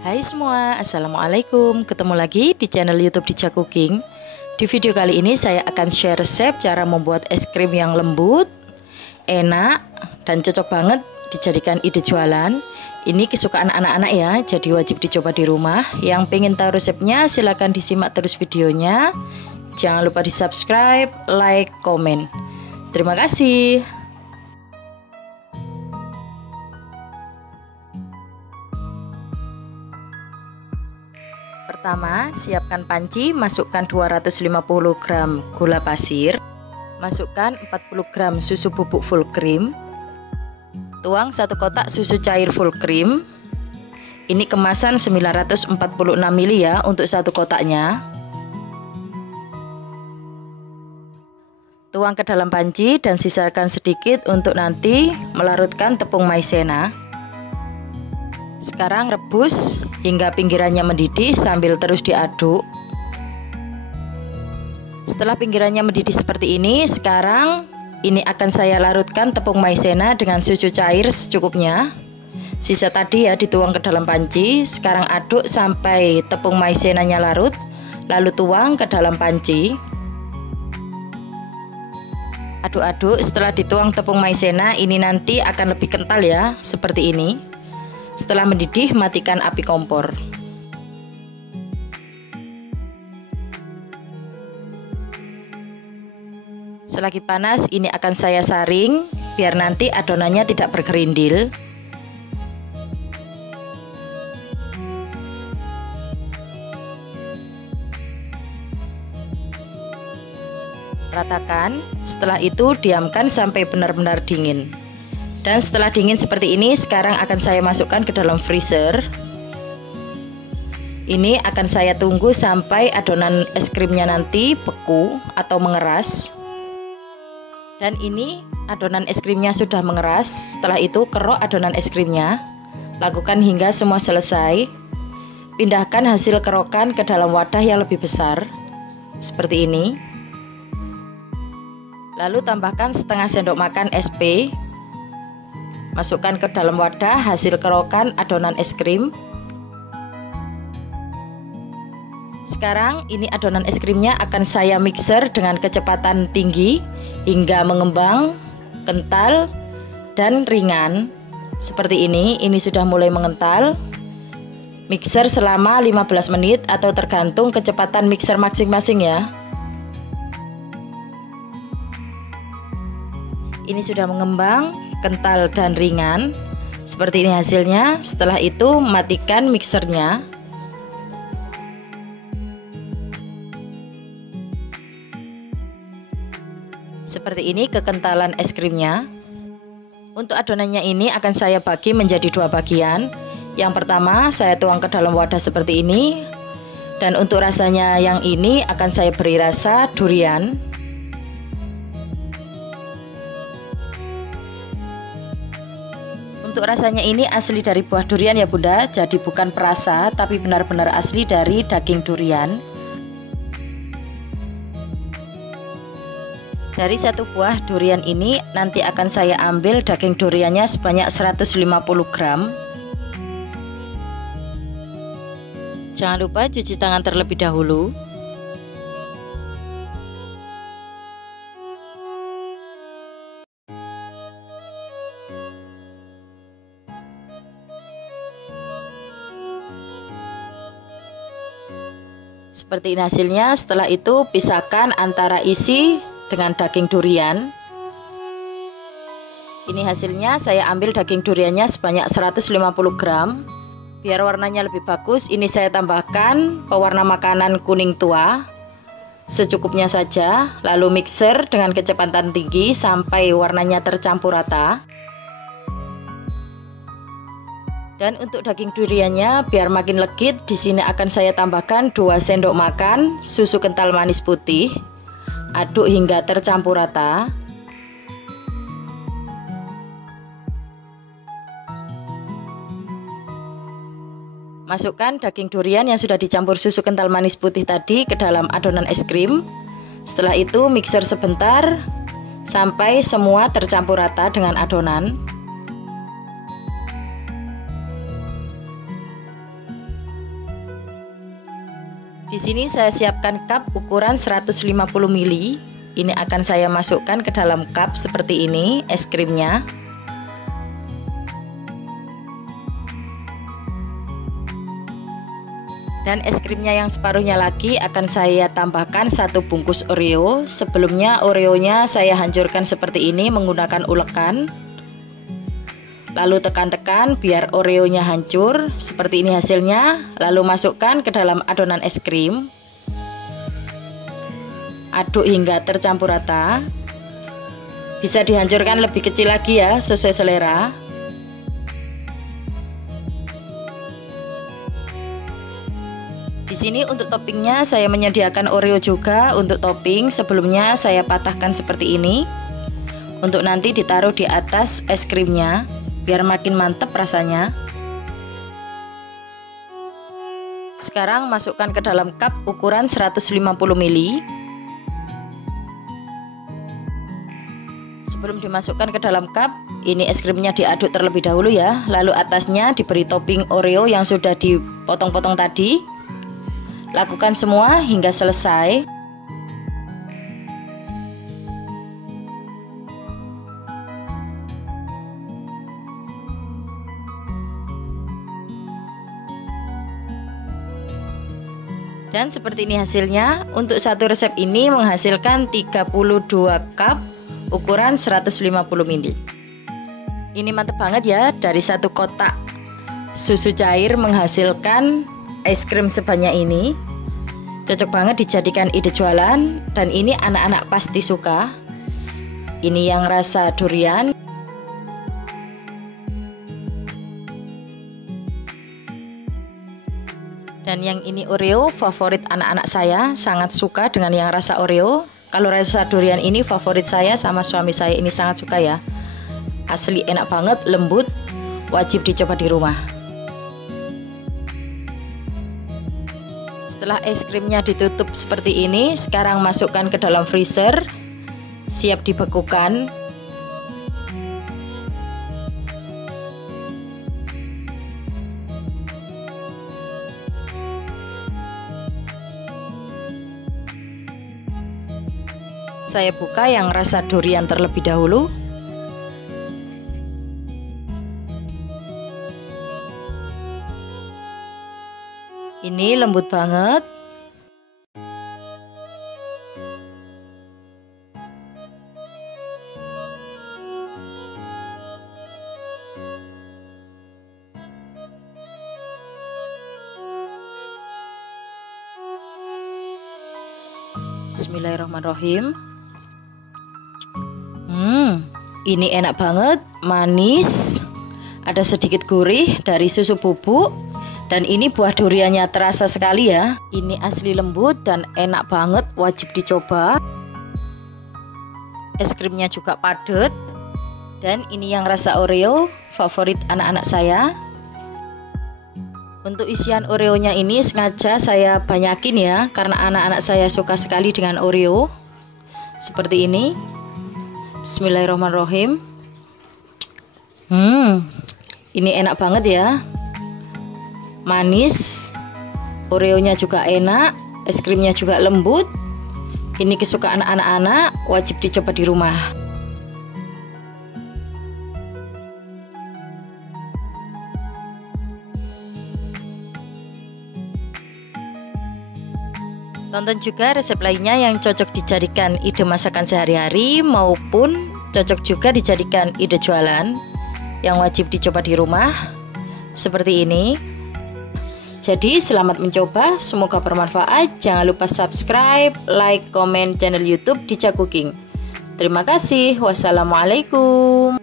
Hai semua, Assalamualaikum. Ketemu lagi di channel YouTube Dija Cooking. Di video kali ini saya akan share resep cara membuat es krim yang lembut, enak, dan cocok banget dijadikan ide jualan. Ini kesukaan anak-anak ya, jadi wajib dicoba di rumah. Yang pengen tahu resepnya silahkan disimak terus videonya. Jangan lupa di subscribe, like, komen. Terima kasih. Pertama, siapkan panci, masukkan 250 gram gula pasir, masukkan 40 gram susu bubuk full cream, tuang 1 kotak susu cair full cream. Ini kemasan 946 ml ya untuk 1 kotaknya. Tuang ke dalam panci dan sisakan sedikit untuk nanti melarutkan tepung maizena. Sekarang rebus hingga pinggirannya mendidih sambil terus diaduk. Setelah pinggirannya mendidih seperti ini, sekarang ini akan saya larutkan tepung maizena dengan susu cair secukupnya. Sisa tadi ya dituang ke dalam panci. Sekarang aduk sampai tepung maizenanya larut, lalu tuang ke dalam panci. Aduk-aduk. Setelah dituang tepung maizena, ini nanti akan lebih kental ya, seperti ini. Setelah mendidih, matikan api kompor. Selagi panas, ini akan saya saring biar nanti adonannya tidak bergerindil. Ratakan. Setelah itu diamkan sampai benar-benar dingin. Dan setelah dingin seperti ini, sekarang akan saya masukkan ke dalam freezer. Ini akan saya tunggu sampai adonan es krimnya nanti beku atau mengeras. Dan ini adonan es krimnya sudah mengeras. Setelah itu kerok adonan es krimnya. Lakukan hingga semua selesai. Pindahkan hasil kerokan ke dalam wadah yang lebih besar. Seperti ini. Lalu tambahkan setengah sendok makan SP. Masukkan ke dalam wadah hasil kerokan adonan es krim. Sekarang ini adonan es krimnya akan saya mixer dengan kecepatan tinggi hingga mengembang, kental, dan ringan. Seperti ini sudah mulai mengental. Mixer selama 15 menit atau tergantung kecepatan mixer masing-masing ya. Ini sudah mengembang, kental dan ringan. Seperti ini hasilnya. Setelah itu matikan mixernya. Seperti ini kekentalan es krimnya. Untuk adonannya ini akan saya bagi menjadi 2 bagian. Yang pertama saya tuang ke dalam wadah seperti ini. Dan untuk rasanya yang ini akan saya beri rasa durian. Untuk rasanya ini asli dari buah durian ya Bunda, jadi bukan perasa tapi benar-benar asli dari daging durian. Dari 1 buah durian ini nanti akan saya ambil daging duriannya sebanyak 150 gram. Jangan lupa cuci tangan terlebih dahulu. Seperti ini hasilnya. Setelah itu pisahkan antara isi dengan daging durian. Ini hasilnya saya ambil daging duriannya sebanyak 150 gram. Biar warnanya lebih bagus, ini saya tambahkan pewarna makanan kuning tua secukupnya saja. Lalu mixer dengan kecepatan tinggi sampai warnanya tercampur rata. Dan untuk daging duriannya biar makin legit, di sini akan saya tambahkan 2 sendok makan susu kental manis putih. Aduk hingga tercampur rata. Masukkan daging durian yang sudah dicampur susu kental manis putih tadi ke dalam adonan es krim. Setelah itu mixer sebentar sampai semua tercampur rata dengan adonan. Di sini saya siapkan cup ukuran 150 ml. Ini akan saya masukkan ke dalam cup seperti ini es krimnya. Dan es krimnya yang separuhnya lagi akan saya tambahkan 1 bungkus Oreo. Sebelumnya Oreonya saya hancurkan seperti ini menggunakan ulekan. Lalu tekan-tekan biar Oreonya hancur. Seperti ini hasilnya. Lalu masukkan ke dalam adonan es krim. Aduk hingga tercampur rata. Bisa dihancurkan lebih kecil lagi ya, sesuai selera. Di sini untuk toppingnya saya menyediakan Oreo juga untuk topping. Sebelumnya saya patahkan seperti ini. Untuk nanti ditaruh di atas es krimnya biar makin mantep rasanya. Sekarang masukkan ke dalam cup ukuran 150 ml. Sebelum dimasukkan ke dalam cup, ini es krimnya diaduk terlebih dahulu ya. Lalu atasnya diberi topping Oreo yang sudah dipotong-potong tadi. Lakukan semua hingga selesai. Dan seperti ini hasilnya. Untuk satu resep ini menghasilkan 32 cup ukuran 150 ml. Ini mantep banget ya, dari satu kotak susu cair menghasilkan es krim sebanyak ini. Cocok banget dijadikan ide jualan. Dan ini anak-anak pasti suka. Ini yang rasa durian. Dan yang ini Oreo, favorit anak-anak saya, sangat suka dengan yang rasa Oreo. Kalau rasa durian ini favorit saya sama suami saya, ini sangat suka ya. Asli enak banget, lembut, wajib dicoba di rumah. Setelah es krimnya ditutup seperti ini, sekarang masukkan ke dalam freezer, siap dibekukan. Saya buka yang rasa durian terlebih dahulu. Ini lembut banget. Bismillahirrahmanirrahim. Ini enak banget, manis, ada sedikit gurih dari susu bubuk, dan ini buah duriannya terasa sekali ya. Ini asli lembut dan enak banget, wajib dicoba. Es krimnya juga padat. Dan ini yang rasa Oreo, favorit anak-anak saya. Untuk isian Oreonya ini sengaja saya banyakin ya, karena anak-anak saya suka sekali dengan Oreo. Seperti ini. Bismillahirrahmanirrahim. Ini enak banget ya. Manis. Oreonya juga enak, es krimnya juga lembut. Ini kesukaan anak-anak, wajib dicoba di rumah. Tonton juga resep lainnya yang cocok dijadikan ide masakan sehari-hari maupun cocok juga dijadikan ide jualan yang wajib dicoba di rumah seperti ini. Jadi selamat mencoba, semoga bermanfaat. Jangan lupa subscribe, like, komen channel YouTube Dica Cooking. Terima kasih. Wassalamualaikum.